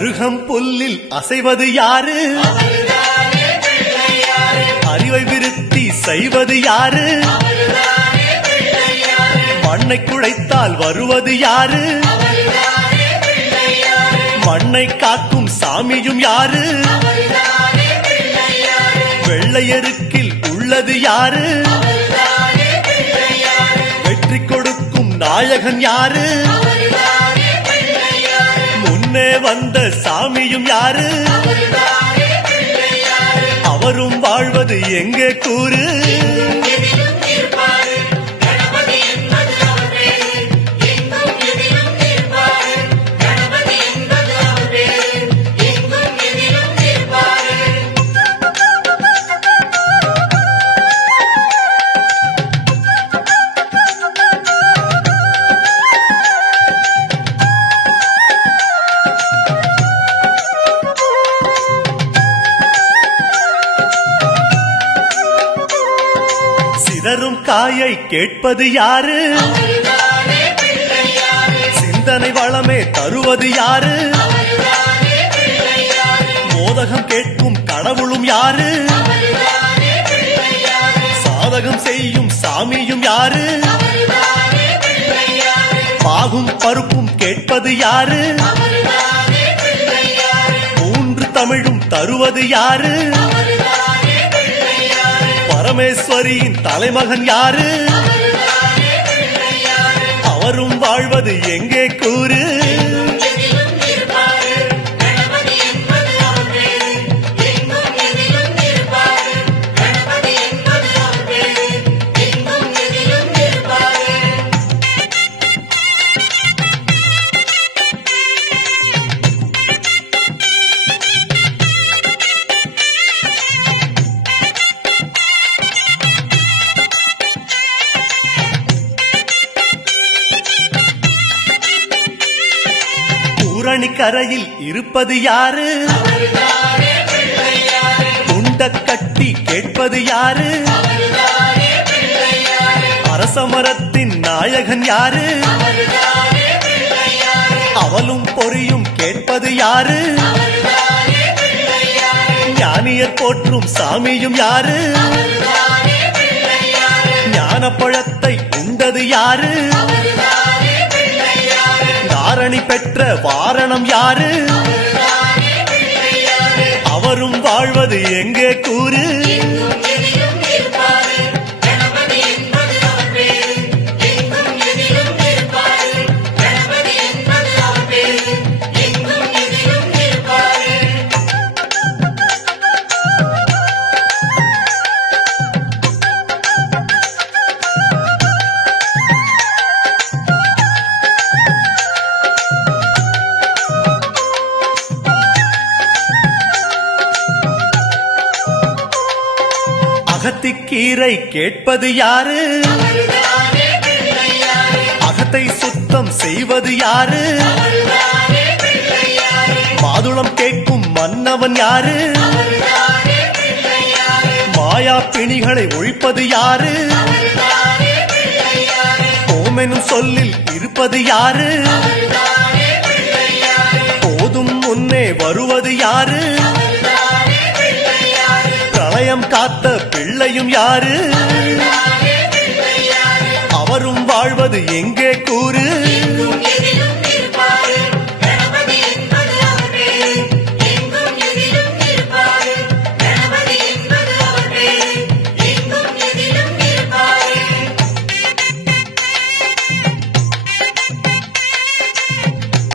அருகம் புல்லில் அசைவது யாரு? அறிவை விருத்தி செய்வது யாரு? மண்ணை குழைத்தால் வருவது யாரு? மண்ணை காக்கும் சாமியும் யாரு? வெள்ளையருக்கில் உள்ளது யாரு? வெற்றி கொடுக்கும் நாயகன் யாரு? முன்னே வந்த சாமியும் யாரு? அவரும் வாழ்வது எங்கே கூறு? சிதறும் காயை கேட்பது யாரு? சிந்தனை வளமே தருவது யாரு? மோதகம் கேட்கும் கடவுளும் யாரு? சாதகம் செய்யும் சாமியும் யாரு? பாகும் பருப்பும் கேட்பது யாரு? மூன்று தமிழும் தருவது யாரு? பரமேஸ்வரியின் தலைமகன் யாரு? அவரும் வாழ்வது எங்கே கூறு? பூரணி கரையில் இருப்பது யாரு? குண்ட கட்டி கேட்பது யாரு? அரசமரத்தின் நாயகன் யாரு? அவலும் பொறியும் கேட்பது யாரு? ஞானியர் போற்றும் சாமியும் யாரு? ஞானப்பழத்தை உண்டது யாரு? தாரணி பெற்ற வாரணம் யாரு? அவரும் வாழ்வது எங்கே கூறு? அகத்திக்கீரை கேட்பது யாரு? அகத்தை சுத்தம் செய்வது யாரு? மாதுளம் கேட்கும் மன்னவன் யாரு? மாயா பிணிகளை ஒழிப்பது யாரு? ஓமெனும் சொல்லில் இருப்பது யாரு? போதும் முன்னே வருவது யாரு? பிரளயம் காத்த பிள்ளையும் யாரு? அவரும் வாழ்வது எங்கே கூறு?